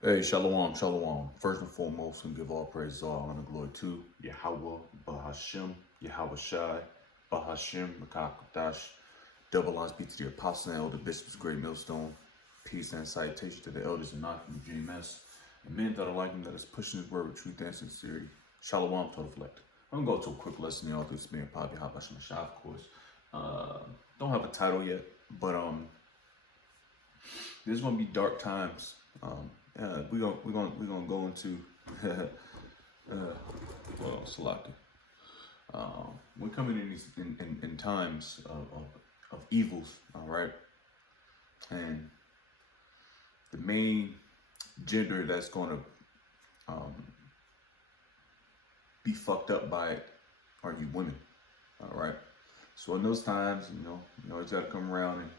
Hey, shalom, shalom. First and foremost, we give all praise, all honor, glory to Yahweh, Bahashem, Yahweh Shai, Bahashem, Makakadash. Double honors be to the apostle and elder bishops, great millstone. Peace and salutation to the elders and not from the GMS. And men that are like him that is pushing his word with truth and sincerity. Shalom to reflect. I'm going to go to a quick lesson, y'all, through Spirit Pop, Yahweh Shai, of course. Don't have a title yet, but there's gonna be dark times. We're gonna go into well, Salaki. We're coming in these in times of evils, all right. And the main gender that's gonna um, be fucked up by it are you women, all right. So in those times, you always gotta come around and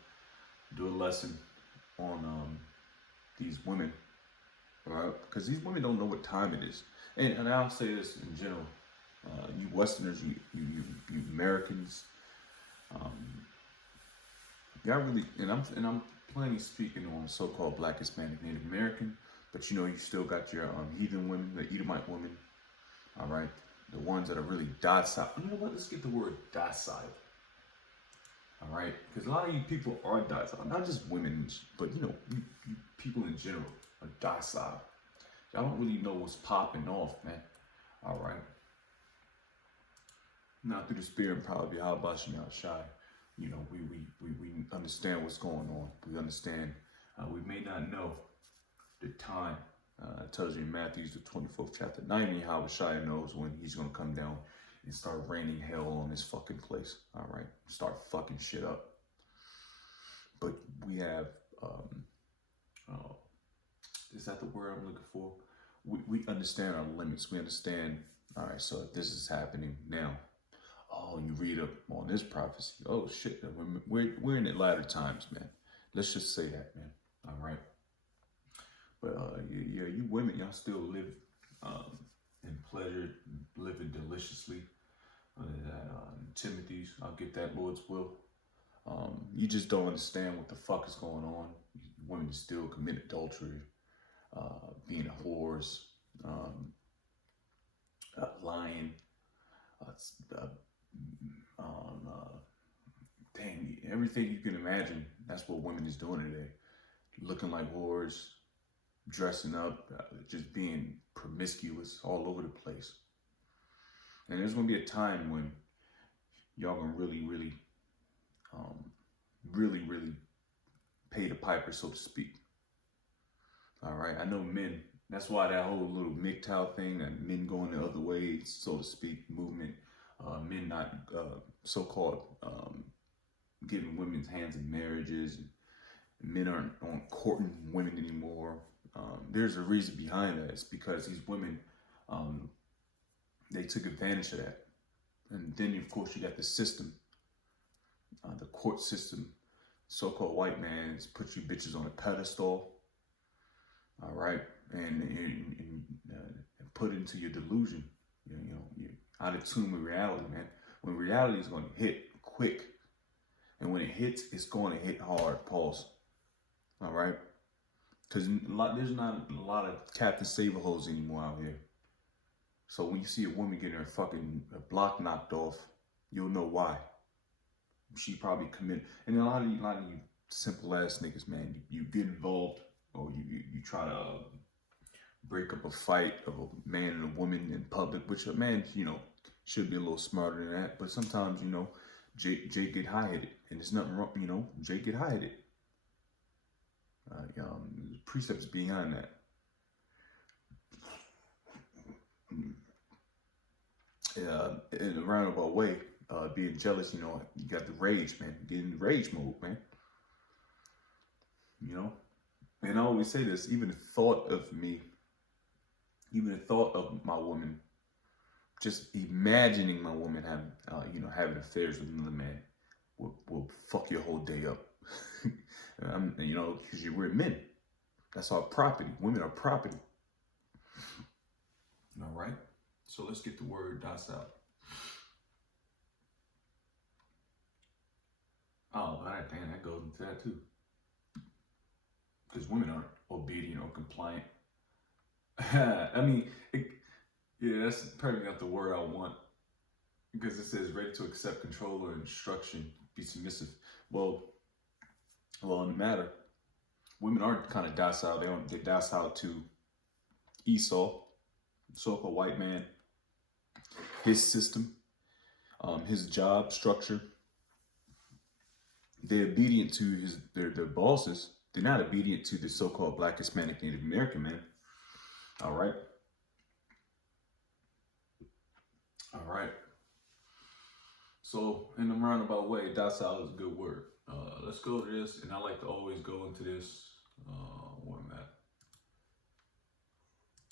do a lesson on these women, right? Because these women don't know what time it is. And I'll say this in general: you Westerners, you Americans, um, y'all really, and I'm plenty speaking on so-called Black, Hispanic, Native American, but you still got your heathen women, the Edomite women, all right, the ones that are really docile. You know what? Let's get the word docile. All right, because a lot of you people are docile, not just women, but you people in general are docile. Y'all don't really know what's popping off, man. All right. Now through the spirit and power of Yahweh Shai, we understand what's going on. We understand. We may not know the time. It tells you in Matthew the 24th chapter 9, Yahweh Shai knows when he's gonna come down and start raining hell on this fucking place. All right, start fucking shit up. But we have, uh, is that the word I'm looking for? We understand our limits. We understand, all right, so if this is happening now, oh, you read up on this prophecy. Oh, shit, we're in the latter times, man. Let's just say that, man. All right. But yeah, you women, y'all still live in pleasure, living deliciously. Timothy's, I'll get that, Lord's will. You just don't understand what the fuck is going on. Women still commit adultery, being whores, lying, uh, um, uh, dang, everything you can imagine. That's what women is doing today. Looking like whores, dressing up, just being promiscuous all over the place. And there's gonna be a time when y'all gonna um, really pay the piper, so to speak. All right, I know men. That's why that whole little MGTOW thing, and men going the other way, so to speak, movement, men not so-called giving women's hands in marriages, and men aren't on courting women anymore. There's a reason behind that. It's because these women, um, they took advantage of that. And then, of course, you got the system, the court system. So-called white man put you bitches on a pedestal, all right, and put into your delusion. You're out of tune with reality, man. When reality is going to hit quick, and when it hits, it's going to hit hard. Pause. All right, because there's not a lot of Captain Save-A-Hoes anymore out here. So when you see a woman getting her fucking block knocked off, you'll know why. She probably committed. And a lot of you simple ass niggas, man, you get involved, or you try to break up a fight of a man and a woman in public, which a man, should be a little smarter than that. But sometimes, Jake get high-headed, and there's nothing wrong, Jake get high-headed. Precepts behind that. In a roundabout way, being jealous, you got the rage, man. Get in rage mode, man. And I always say this, even the thought of my woman, just imagining my woman having affairs with another man will fuck your whole day up. Because we're men. That's our property. Women are property. All right. So let's get the word docile. Oh, that goes into that too. Because women aren't obedient or compliant. I mean, yeah, that's probably not the word I want because it says ready to accept control or instruction, be submissive. Well, well, in the matter, women are kind of docile. They're docile to Esau, so-called white man, his system, his job structure. They're obedient to their bosses. They're not obedient to the so-called Black, Hispanic, Native American man. All right, all right. So in a roundabout way, docile is a good word. Let's go to this, and I like to always go into this. Where I'm at.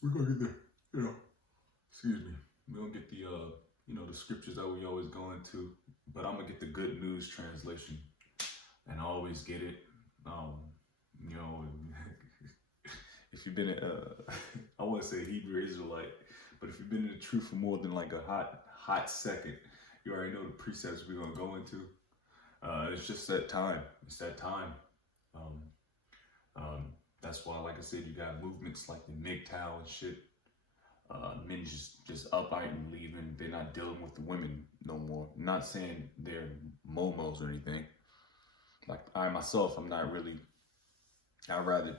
We're gonna get excuse me. We're gonna get the the scriptures that we always go into, but I'm gonna get the good news translation, and I always get it. You know, if you've been I want to say Hebrew Israelite, but if you've been in the truth for more than like a hot second, you already know the precepts we're gonna go into. It's just that time. It's that time. Um, that's why, like I said, you got movements like the MGTOW and shit. Men just upright and leaving. They're not dealing with the women no more. I'm not saying they're momos or anything. Like I myself, I'm not really. I'd rather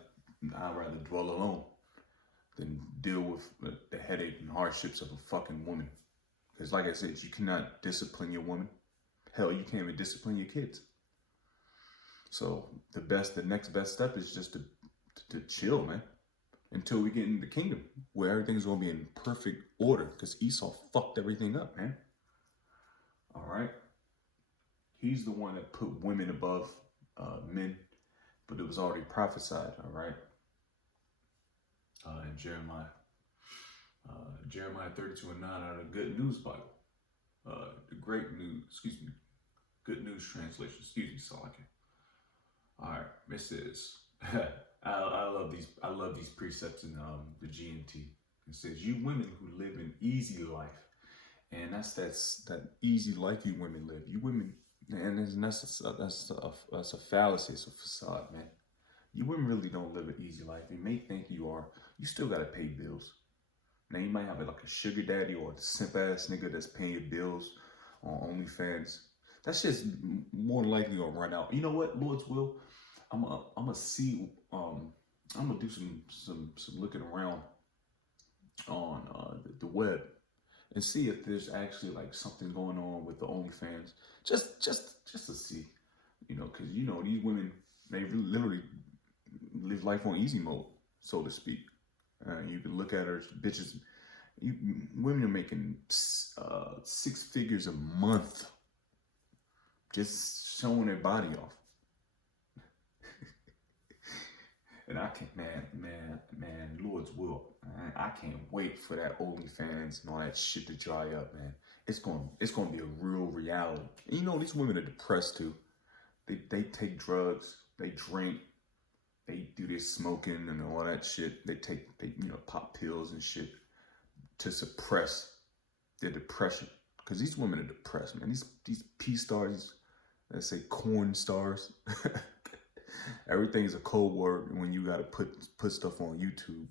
dwell alone than deal with the headache and hardships of a fucking woman. Because like I said, you cannot discipline your woman. Hell, you can't even discipline your kids. So the next best step is just to chill, man, until we get in the kingdom where everything's gonna be in perfect order. Because Esau fucked everything up, man. All right, he's the one that put women above men, but it was already prophesied. All right, in Jeremiah 32:9 out of the Good News Bible, the Great News, Good News Translation. Excuse me, Salakia. All right, it says, I love these. I love these precepts in the GNT. It says, "You women who live an easy life," and that's that easy life you women live. You women, and that's a fallacy. It's a facade, man. You women really don't live an easy life. You may think you are. You still gotta pay bills. Now you might have like a sugar daddy or a simp ass nigga that's paying your bills on OnlyFans. That's just more than likely gonna run out. You know what, Lord's will, I'm gonna see. I'm gonna do some looking around on the web and see if there's actually like something going on with the OnlyFans. Just to see, because these women, they literally live life on easy mode, so to speak. You can look at her, bitches. Women are making 6 figures a month just showing their body off. And I can't, man, Lord's will. I can't wait for that OnlyFans and all that shit to dry up, man. It's gonna be a real reality. And these women are depressed too. They take drugs, they drink, they do their smoking and all that shit. They pop pills and shit to suppress their depression. Because these women are depressed, man. These P stars, let's say corn stars. Everything is a code word when you gotta put stuff on YouTube.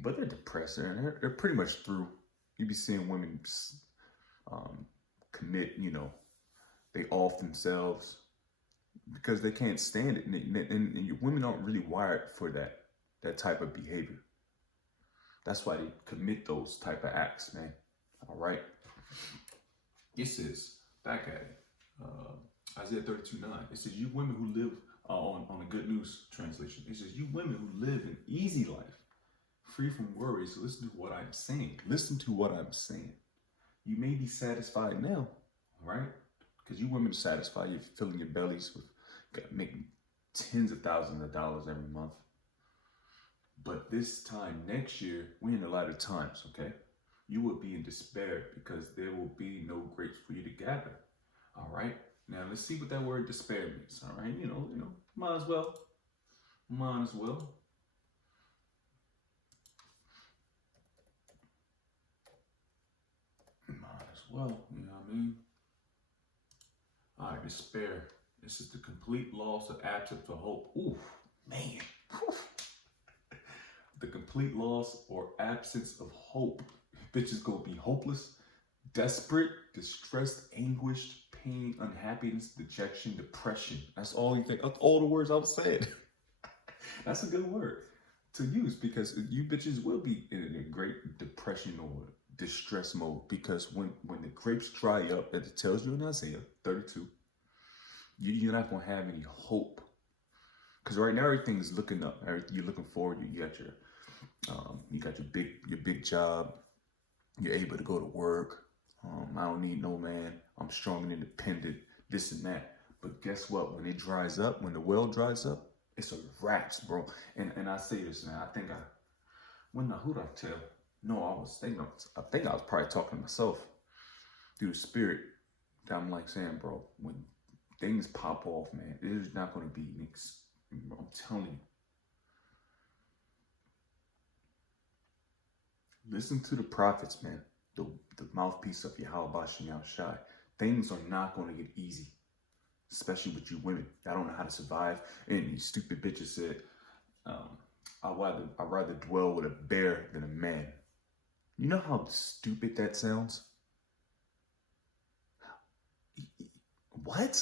But they're depressed and they're pretty much through. You be seeing women commit, they off themselves because they can't stand it, and women aren't really wired for that type of behavior. That's why they commit those type of acts, man. All right. This is back at it. Isaiah 32:9. It says, "You women who live on a Good News translation. It says, you women who live an easy life, free from worries. Listen to what I'm saying. Listen to what I'm saying. You may be satisfied now, right? Because you women are satisfied. You're filling your bellies with making tens of thousands of dollars every month. But this time next year, we're in the latter times, okay? You will be in despair because there will be no grapes for you to gather. All right? Now let's see what that word despair means. All right, might as well. Might as well. Might as well, you know what I mean? All right, despair. This is the complete loss or absence of hope. Ooh, man. The complete loss or absence of hope. Bitches gonna be hopeless, desperate, distressed, anguished, pain, unhappiness, dejection, depression. That's all you think. That's all the words I've said. That's a good word to use because you bitches will be in a great depression or distress mode because when the grapes dry up, as it tells you in Isaiah 32, you're not gonna have any hope. Because right now everything's looking up. You're looking forward. You got your big job. You're able to go to work. I don't need no man. I'm strong and independent. This and that. But guess what? When it dries up, when the well dries up, it's a wraps, bro. And I say this, man. Who did I tell? No, I think I was probably talking to myself through the spirit. That I'm like saying, bro, when things pop off, man, there's not gonna be I'm telling you. Listen to the prophets, man. The mouthpiece of Yahweh Shem Shai. Things are not going to get easy, especially with you women. I don't know how to survive. And these stupid bitches said, I'd rather dwell with a bear than a man. You know how stupid that sounds? What?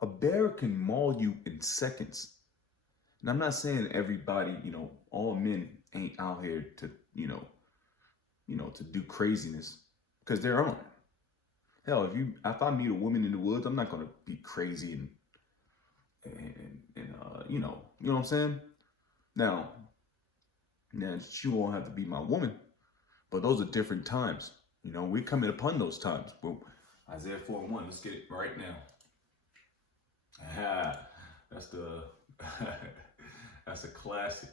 A bear can maul you in seconds. And I'm not saying everybody, all men ain't out here to, to do craziness, because there aren't. Hell, if I meet a woman in the woods, I'm not gonna be crazy and you know what I'm saying. Now she won't have to be my woman, but those are different times. We're coming upon those times. Well, Isaiah 4:1. Let's get it right now. That's that's a classic.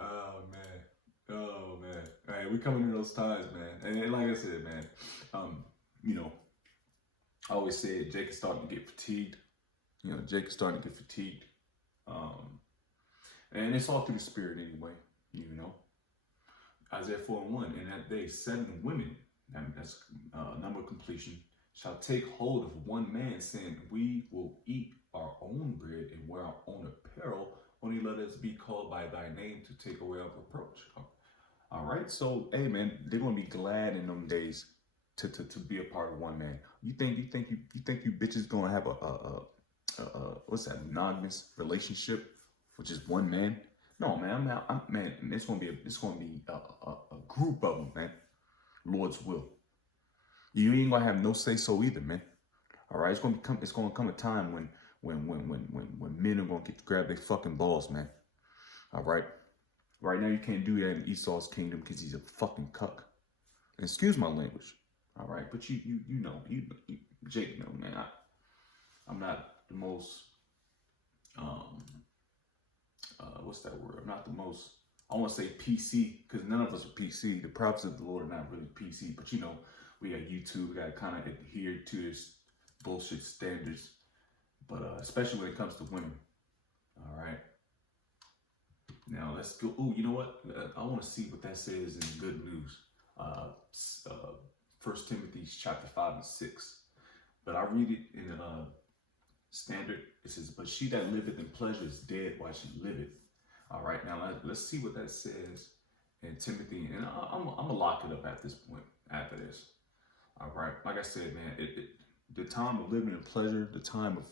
Oh man. All right, we coming in those times, man. And like I said, man, I always say Jake is starting to get fatigued. Jake is starting to get fatigued. And it's all through the spirit anyway, Isaiah 4:1, in that day, 7 women, that's number of completion, shall take hold of one man, saying, we will eat our own bread and wear our own apparel. Only let us be called by thy name to take away our reproach. All right, so hey, man, they're gonna be glad in them days to be a part of one man. You think you bitches gonna have a what's that, monogamous relationship with just one man? No, man, man, it's gonna be a group of them, man. Lord's will. You ain't gonna have no say so either, man. All right, it's gonna come a time when men are gonna grab their fucking balls, man. All right. Right now, you can't do that in Esau's kingdom because he's a fucking cuck. Excuse my language. All right, but you Jake, man. I'm not the most what's that word? I'm not the most. I want to say PC because none of us are PC. The prophets of the Lord are not really PC, but we got YouTube. We got to kind of adhere to this bullshit standards. But especially when it comes to women. All right. Now let's go. Oh, you know what? I want to see what that says in good news. 1 Timothy chapter 5 and 6. But I read it in standard. It says, "But she that liveth in pleasure is dead while she liveth." All right. Now let's see what that says in Timothy, and I'm gonna lock it up at this point. After this. All right. Like I said, man, the time of living in pleasure, the time of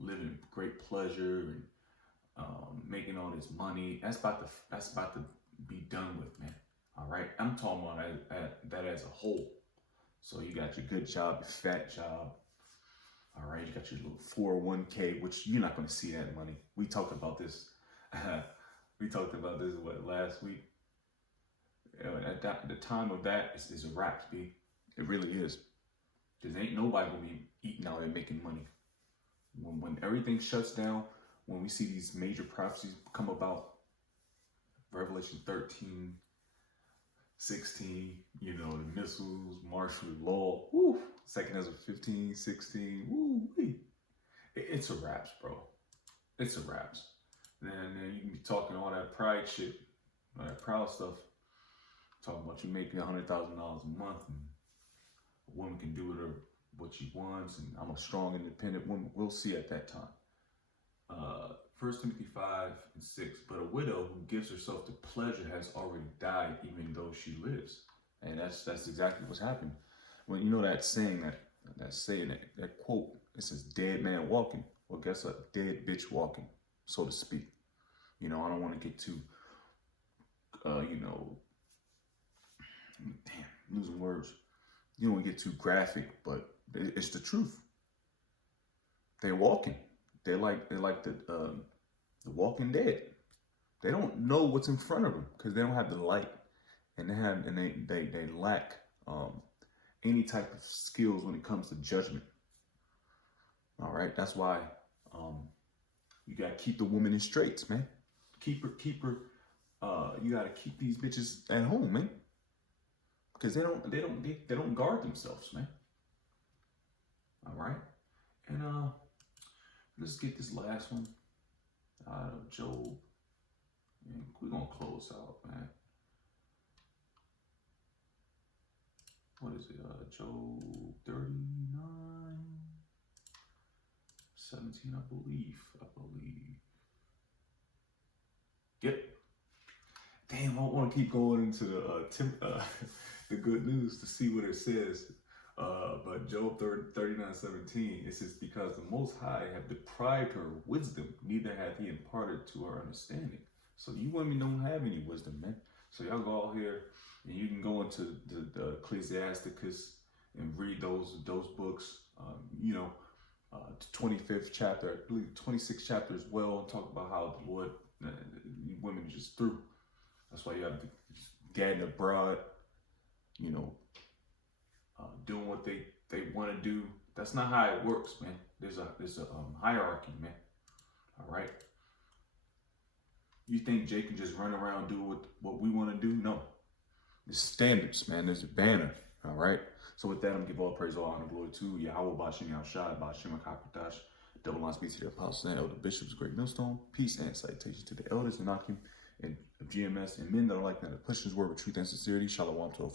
living in great pleasure and making all this money, that's about to be done with, man. All right, I'm talking about that as a whole. So you got your good job, your fat job. All right, you got your little 401k, which you're not going to see that money. We talked about this. Last week? At the time of that is a wrap, B. It really is. Because ain't nobody gonna be eating out and making money. When everything shuts down, when we see these major prophecies come about, Revelation 13, 16, the missiles, martial law, woo, 2 Ezra 15, 16, woo, it's a wraps, bro. It's a wraps. And then you can be talking all that pride shit, all that proud stuff, talking about you making $100,000 a month and a woman can do what she wants, and I'm a strong, independent woman. We'll see at that time. 1 Timothy 5:6. But a widow who gives herself to pleasure has already died, even though she lives. And that's exactly what's happened. Well, you know that saying, that quote, it says dead man walking. Well, guess what? Dead bitch walking, so to speak. You know, I don't want to get too, losing words. You don't want to get too graphic, but it's the truth. They're walking. They're like the Walking Dead. They don't know what's in front of them because they don't have the light, and they lack any type of skills when it comes to judgment. All right, that's why you gotta keep the woman in straits, man. Keep her. You gotta keep these bitches at home, man, because they don't guard themselves, man. All right, and let's get this last one out of Job, and we're gonna close out, man. What is it? Job 39:17, I believe. Yep. Damn, I want to keep going into the good news to see what it says. But Job 39:17, it says, because the Most High have deprived her of wisdom, neither hath he imparted to her understanding. So you women don't have any wisdom, man. So y'all go out here and you can go into the Ecclesiasticus and read those books. 25th chapter, I believe 26th chapter as well, and talk about how the Lord, women are just through. That's why you have to gadding abroad, doing what they want to do. That's not how it works, man. There's a hierarchy, man. All right. You think Jay can just run around do what we want to do? No. There's standards, man. There's a banner. All right. So with that, I'm gonna give all praise, all honor, and glory to Yahweh, Bashim Yahshai, Bashim Akakadash. Double line speech to the apostles and elder bishops, great millstone. Peace and citation to the elders and Akim and of GMS and men that are like that, that push his word with truth and sincerity. Shalom to all.